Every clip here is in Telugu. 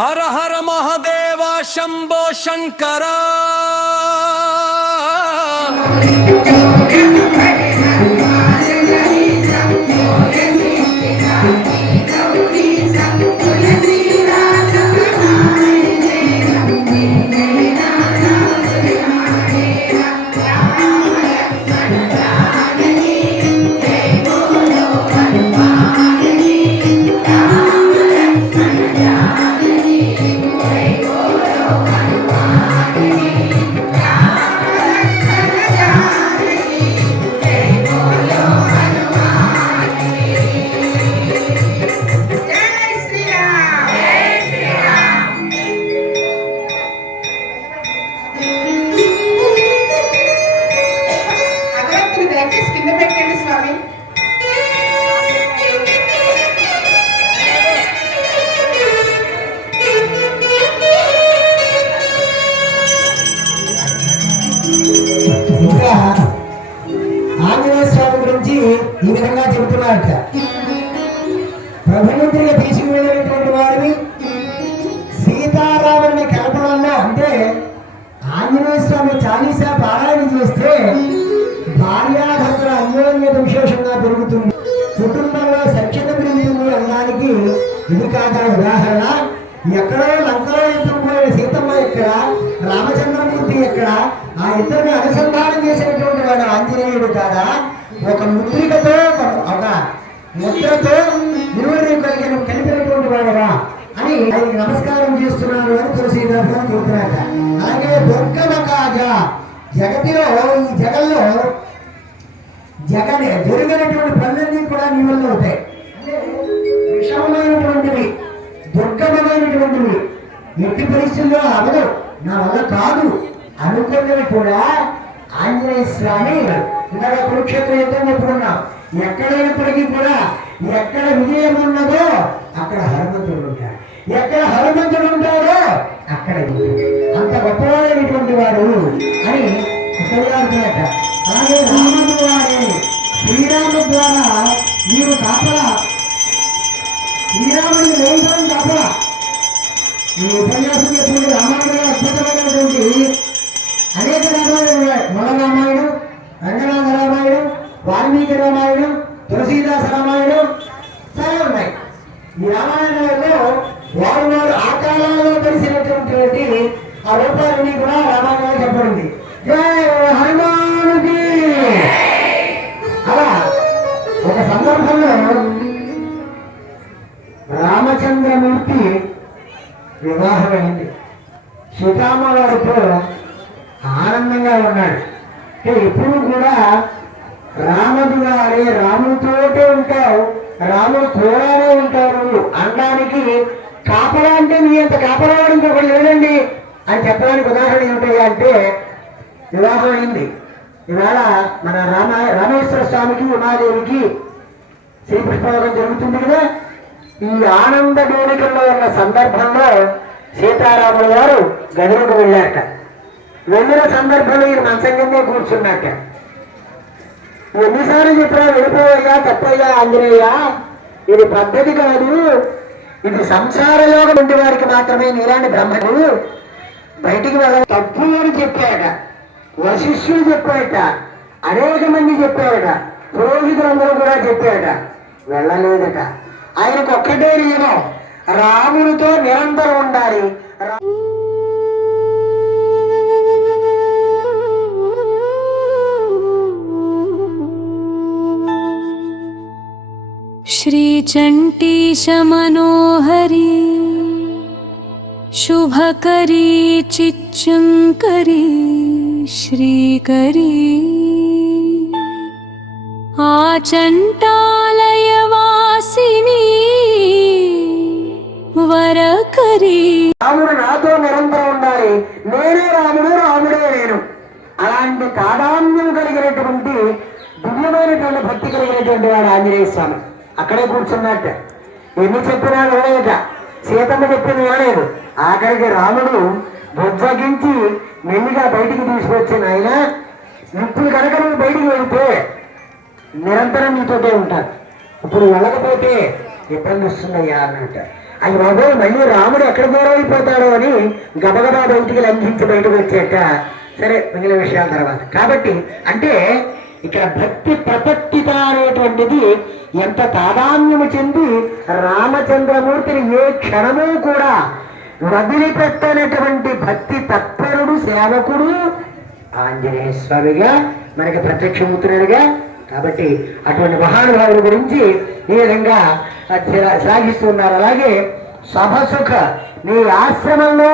హర హర మహాదేవ శంభో శంకర. ఆంజనేయ స్వామి గురించి ఈ విధంగా చెబుతున్నారట. ప్రభుత్వంగా తీసుకువెళ్ళినటువంటి వారిని సీతారాముని కలపడంలో, అంటే ఆంజనేయ స్వామి చాలీసా పారాయణ చేస్తే భార్యాభర్తల అన్యోన్యత విశేషంగా పెరుగుతుంది, కుటుంబంలో సఖ్యత పెరుగుతుంది అనడానికి ఇది కాక ఉదాహరణ. ఎక్కడో లంకలో ఎత్తుకుపోయిన సీతమ్మ ఎక్కడ, రామచంద్రమూర్తి ఎక్కడ, ఆ ఇద్దరిని అనుసంధానం చేసినటువంటి వాడు ఆంజనేయుడు కాదా? ఒక ముద్రికతో, ఒక ముద్రతో ఇరువురిని కలిపినటువంటి వాడుగా అని ఆయనకి నమస్కారం చేస్తున్నారు అని తులసీదాసు చెబుతున్నారట. అలాగే దుర్గమకాజ, జగతిలో ఈ జగల్లో జరిగినటువంటి పనులన్నీ కూడా నీ వల్ల అవుతాయి. అంటే విషమమైనటువంటివి, దుర్గమమైనటువంటివి ఎట్టి పరిస్థితుల్లో అవదు, నా వల్ల కాదు అనుకున్నవి కూడా ఆంజనేయ స్వామి ఇలాగ కురుక్షేత్ర యుద్ధం చెప్పుకున్నాం. ఎక్కడైనప్పటికీ కూడా ఎక్కడ విజయం ఉన్నదో అక్కడ హనుమంతుడు ఉంటాడు, ఎక్కడ హనుమంతుడు ఉంటాడో అక్కడ అంత గొప్పవాడైనటువంటి వాడు అని తెలియాలన్నట. అలాగే రాముడు వారి శ్రీరాము ద్వారా నీవు కాపలా, శ్రీరాముడికి వేయించడం కాపలా. ఈ ఉపన్యాసం చెప్పినటువంటి రామాయణ అద్భుతమైనటువంటి అనేక రామాయణాలు ఉన్నాయి. మొల రామాయణం, రంగనాథ రామాయణం, వాల్మీకి రామాయణం, తులసీదాస రామాయణం చాలా ఉన్నాయి. ఈ రామాయణంలో వారు ఆ కాలంలో తెలిసినటువంటి ఆ రూపాలని కూడా రామాయణంలో చెప్పబడింది. జై హనుమానుకి. అలా ఒక సందర్భంలో రామచంద్రమూర్తి వివాహమైంది. సీతమ్మ వారితో ఆనందంగా ఉన్నాడు. ఎప్పుడు కూడా రాముడు గారి రాముడితోటే ఉంటావు, రాముడు కూడానే ఉంటారు అనడానికి కాపలా అంటే నీ అంత కాపలాడు ఇంకొకటి లేదండి అని చెప్పడానికి ఉదాహరణ ఏమిటయ్యా అంటే వివాహం అయింది. ఇవాళ మన రామేశ్వర స్వామికి ఉమాదేవికి శ్రీకృష్ణయోగం జరుగుతుంది కదా. ఈ ఆనంద డోలికల్లో ఉన్న సందర్భంలో సీతారాముల వారు గదిలోకి వెళ్ళారట. వెళ్ళిన సందర్భంలో ఈయన మంచం కిందే కూర్చున్నట్ట. ఎన్నిసార్లు చెప్పినా వెళ్ళిపోయా తప్పయ్యా ఆంజనేయ, ఇది పద్ధతి కాదు, ఇది సంసార యోగం ఉండే వారికి మాత్రమే నీలాంటి బ్రహ్మడు బయటికి వెళ్ళ తప్పు అని చెప్పాడ. వశిష్ఠుడు చెప్పాడట, అనేక మంది చెప్పాడట, పురోహితులందరూ కూడా చెప్పాడట, వెళ్ళలేదట. ఆయనకు ఒక్కటే నియమం, రాముడితో నిరంతరం ఉండాలి. श्रीचण्डीश मनोहरी शुभकरी चिच्चुङ्करी श्रीकरी आचण्टालयवासिनी వరకరి. రాముడు నాతో నిరంతరం ఉండాలి, నేనే రాముడు, రాముడే నేను. అలాంటి కాదామ్యం కలిగినటువంటి దివ్యమైనటువంటి భక్తి కలిగినటువంటి వాడు ఆంజనేయ స్వామి. అక్కడే కూర్చున్నట్ట. ఎన్ని చెప్పినా వినలేట, సీతమ్మ చెప్పింది వినలేదు. ఆఖరికి రాముడు బుజ్జగించి మెల్లిగా బయటికి తీసుకొచ్చిన ఆయన, ఇప్పుడు కనుక నువ్వు బయటికి వెళ్తే నిరంతరం నీతోటే ఉంటాను, ఇప్పుడు వెళ్ళకపోతే ఇబ్బంది వస్తుందయ్యా అన్నట్ట. అయ్యి బాబు మళ్ళీ రాముడు ఎక్కడ దూరం అయిపోతాడో అని గబగబా బయటికి లంఘించి బయటకు వచ్చేట. సరే, మిగిలిన విషయాల తర్వాత. కాబట్టి అంటే ఇక్కడ భక్తి ప్రపత్తిత అనేటువంటిది ఎంత ప్రాధాన్యము చెంది రామచంద్రమూర్తిని ఏ క్షణము కూడా వదిలిపెట్టనటువంటి భక్తి తత్పరుడు సేవకుడు ఆంజనేయ స్వామిగా మనకి ప్రత్యక్షమవుతున్నాడుగా. కాబట్టి అటువంటి మహానుభావుల గురించి ఈ విధంగా శ్లాఘిస్తున్నారు. అలాగే సభసుఖ నీ ఆశ్రమంలో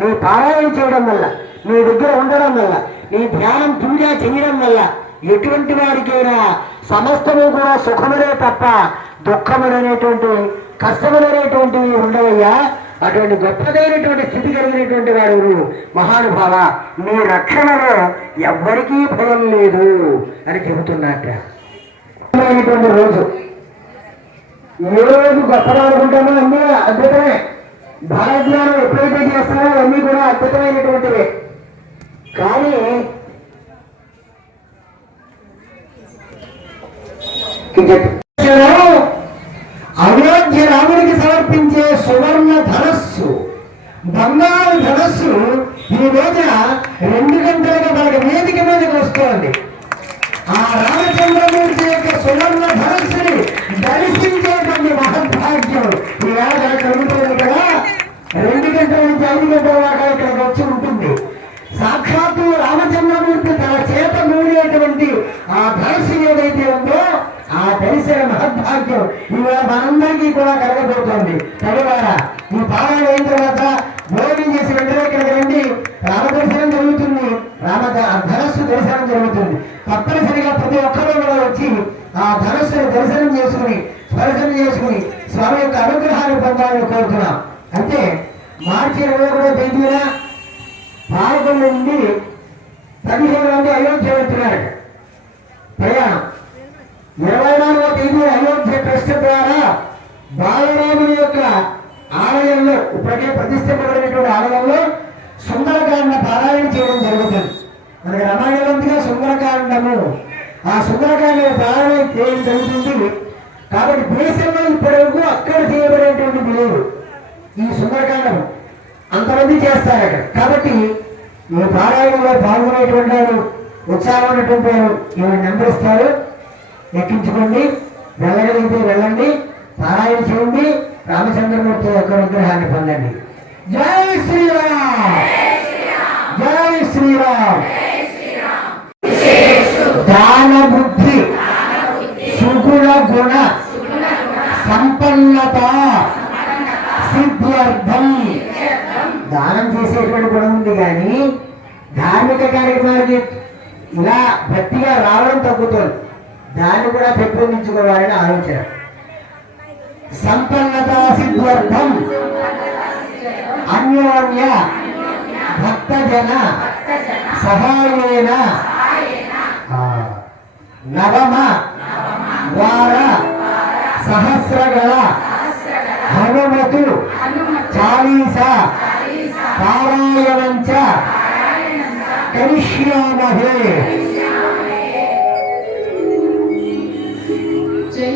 నీ పారాయణ చేయడం వల్ల, నీ దగ్గర ఉండడం వల్ల, నీ ధ్యానం పూజ చేయడం వల్ల ఎటువంటి వాడికైనా సమస్తము కూడా సుఖములే తప్ప దుఃఖములనేటువంటి కష్టములనేటువంటివి ఉండవయ్యా. అటువంటి గొప్పదైనటువంటి స్థితి కలిగినటువంటి వాడు నువ్వు మహానుభావ. నీ రక్షణలో ఎవ్వరికీ భయం లేదు అని చెబుతున్నట్ట. రోజు ఏ రోజు గొప్పగా అనుకుంటామో అన్నీ అద్భుతమే. భారజ్ఞానం ఎప్పుడైతే చేస్తామో అన్నీ కూడా అద్భుతమైనటువంటివే. కానీ అయోధ్య రాముడికి సమర్పించే సువర్ణ ధనస్సు, బంగారు ధనస్సు ఈ రోజున 2 గంటలుగా మనకి వేదిక మీదకి వస్తోంది. ఆ రామచంద్రమూర్తి యొక్క సువర్ణ ధనస్సుని దర్శించేటువంటి మహద్భాగ్యం ఈవేళ కలుగుతుంది కదా. 2 గంటల నుంచి 5 గంటల దాకా ఇక్కడికి వచ్చి ఉంటుంది. సాక్షాత్తు రామచంద్రమూర్తి తన చేత మూడేటువంటి ఆ ధనస్సు ఏదైతే ఉందో ఆ దర్శన మహద్భాగ్యం ఇవాళ మనందరికీ కూడా కలగబోతోంది. తరువాత ఈ పాలన అయిన తర్వాత భోజనం చేసి వెంటనే ఇక్కడికి రండి, రామదర్శనం జరుగుతుంది, ధనస్సు దర్శనం జరుగుతుంది. తప్పనిసరిగా ప్రతి ఒక్కరూ కూడా వచ్చి ఆ ధనస్సుని దర్శనం చేసుకుని స్పర్శనం చేసుకుని స్వామి యొక్క అనుగ్రహాన్ని పొందాలని కోరుతున్నాం. అంటే మార్చి 21వ తేదీన 11 నుండి 15 మంది అయోధ్య వెళ్తున్నారు ప్రయాణం. 24వ తేదీ అయోధ్య ట్రస్ట్ ద్వారా బాలరాముని యొక్క ఆలయంలో, ఇప్పటికే ప్రతిష్ఠింపబడినటువంటి ఆలయంలో సుందరకాండ పారాయణ చేయడం జరుగుతుంది. మనకి రామాయణంగా సుందరకాండము, ఆ సుందరకాండ పారాయణ చేయడం జరుగుతుంది. కాబట్టి దేశంలో ఇప్పటివరకు అక్కడ చేయబడేటువంటిది లేదు ఈ సుందరకాండము. అంతమంది చేస్తారు అక్కడ. కాబట్టి ఈ పారాయణలో పాల్గొనేటువంటి వారు, ఉత్సాహం ఉన్నటువంటి వారు ఇవన్నీ నెంబరిస్తారు. ఎక్కించుకోండి, వెళ్ళగలిగితే వెళ్ళండి, పారాయణ చేయండి, రామచంద్రమూర్తి యొక్క విగ్రహాన్ని పొందండి. జై శ్రీరామ్, జై శ్రీరామ్. దాన బుద్ధి సుగుణ గుణ సంపన్నత సిద్ధ్యర్థం. దానం చేసేటువంటి గుణం ఉంది, కానీ ధార్మిక కార్యక్రమాలకి ఇలా భక్తిగా రావడం తగ్గుతుంది. దాన్ని కూడా పెంపొందించుకోవాలని ఆలోచన. సంపన్నత సిద్ధ్యర్థం అన్యోన్య భక్తజన సహాయేన నవమ వార సహస్రగల హనుమతు చాలీస పారాయణంచ కరిష్యామహే. జై